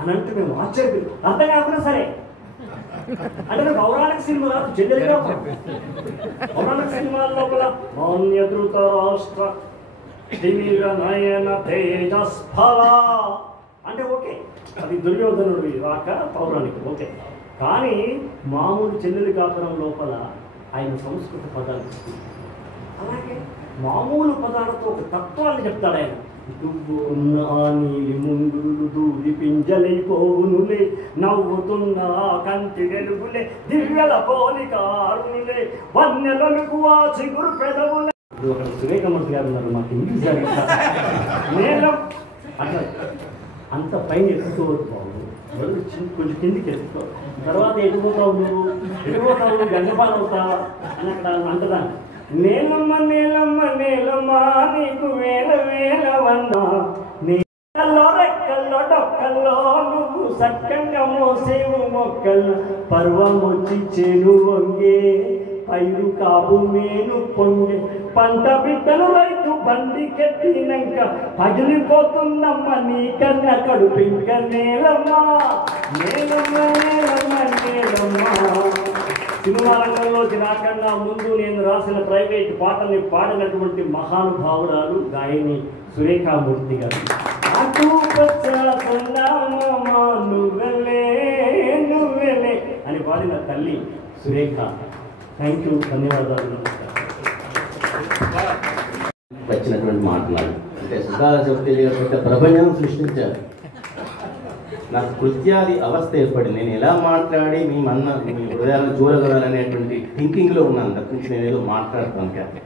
అని అంటే మేము ఆశ్చర్యం, అర్థం కాకుండా సరే అంటే పౌరాణిక సినిమా చెల్లెలుగా పౌరాణిక సినిమాల లోపల మాన్య ధృత రాష్ట్ర నయన తేజస్ఫల అంటే ఓకే, అది దుర్యోధనుడు రాక పౌరాణికం ఓకే. కానీ మామూలు చెల్లెలు కాపురం లోపల ఆయన సంస్కృత పదాలు, అలాగే మామూలు పదాలతో ఒక తత్వాన్ని చెప్తాడు ఆయన. నీలి ముందులు దూది పింజలైపోవునులే నవ్వుతున్న కంటి వెలుగులే దివ్యల పోలికారులే వన్నెలకు ఆ చిగురు పెదవులే. ఒక సురేఖమూర్తి గారు ఉన్నారు, మాకు ఇంగ్లీష్ నేను అట్లా అంత పైన ఎక్కుకోవద్దు బాబు, కొంచెం కిందికి ఎక్కువ, తర్వాత ఎడిపోతావు నువ్వు గంగపాలు అవుతావా అని అక్కడ అంటదాన్ని. నేలమ్మ నేలమ్మ నేలమ్మ నీకు వేల వేల వన్నా, నీళ్ళలో రెక్కల్లో డొక్కల్లో నువ్వు సక్కంగా మోసేవు మొక్కల్లో పర్వం వచ్చి చేను వంగే పైరు కాపు మేలు పొంగే పంట బిడ్డలు రైతు బండి కెట్టినాక పగిలిపోతుందమ్మ నీ కన్న కడుపింక నేలమ్మ నేలమ్మ నేలమ్మ నేలమ్మ. సినిమా రంగంలోకి రాకన్నా ముందు నేను రాసిన ప్రైవేట్ పాటల్ని పాడినటువంటి మహానుభావురాలు గాయని సురేఖామూర్తి గారు. ఆ ఆకుపచ్చ చందమామ నువ్వెలే నువ్వెలే అని పాడిన తల్లి సురేఖ. థ్యాంక్ యూ, ధన్యవాదాలు. వచ్చినటువంటి మాట్లాడు అంటే సుధా చౌదరి గారు పెద్ద ప్రపంచం సృష్టించారు. నాకు కృత్యాది అవస్థ ఏర్పడింది. నేను ఎలా మాట్లాడి మీ హృదయాలను చూడగలనేటువంటి థింకింగ్లో ఉన్నాను తప్పించి నేను ఏదో మాట్లాడతాను కాదు.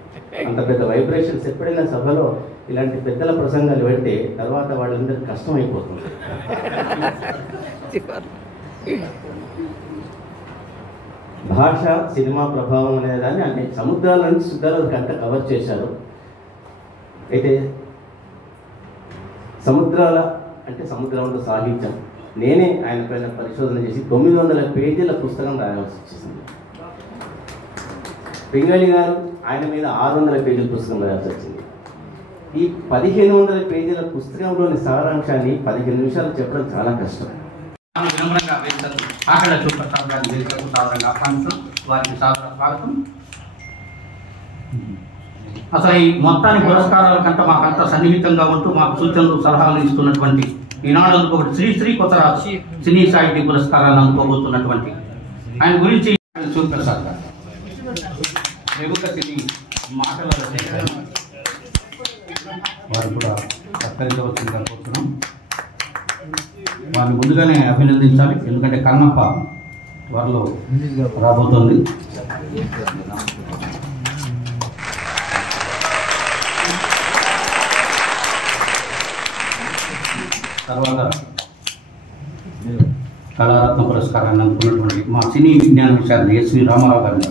అంత పెద్ద వైబ్రేషన్స్ ఎప్పుడైనా సభలో ఇలాంటి పెద్దల ప్రసంగాలు పెడితే తర్వాత వాళ్ళందరికీ కష్టం అయిపోతుంది. భాష సినిమా ప్రభావం అనేదాన్ని అన్ని సముద్రాల నుంచి సుద్దాలకు అంతా కవర్ చేశారు. అయితే సముద్రాల అంటే సముద్రంలో సాహిత్యం నేనే ఆయన పైన పరిశోధన చేసి 900 పేజీల పుస్తకం రాయాల్సి వచ్చేసింది. పింగళి గారు ఆయన మీద 600 పేజీల పుస్తకం రాయాల్సి వచ్చింది. ఈ 1500 పేజీల పుస్తకంలోని సారాంశాన్ని 15 నిమిషాలు చెప్పడం చాలా కష్టం. అసలు ఈ మొత్తాన్ని పురస్కారాల కంటే మాకంతా సన్నిహితంగా ఉంటూ మాకు సూచనలు సలహాలు ఇస్తున్నటువంటి ఈనాడు అందుకోబట్టి శ్రీ కొత్తరాజు సినీ సాహితీ పురస్కారాలను అందుకోబోతున్నటువంటి ఆయన గురించి శివప్రసాద్ గారు ప్రముఖ సినీ మాటల వారు కూడా సత్కరించవలసిందిగా కోరుతున్నాం. వారిని ముందుగానే అభినందించాలి, ఎందుకంటే కన్నప్ప వారిలో రాబోతోంది. తర్వాత కళారత్న పురస్కారాన్ని అందుకున్నటువంటి మా సినీ విజ్ఞాన విషయాన్ని ఎస్వి రామారావు గారిని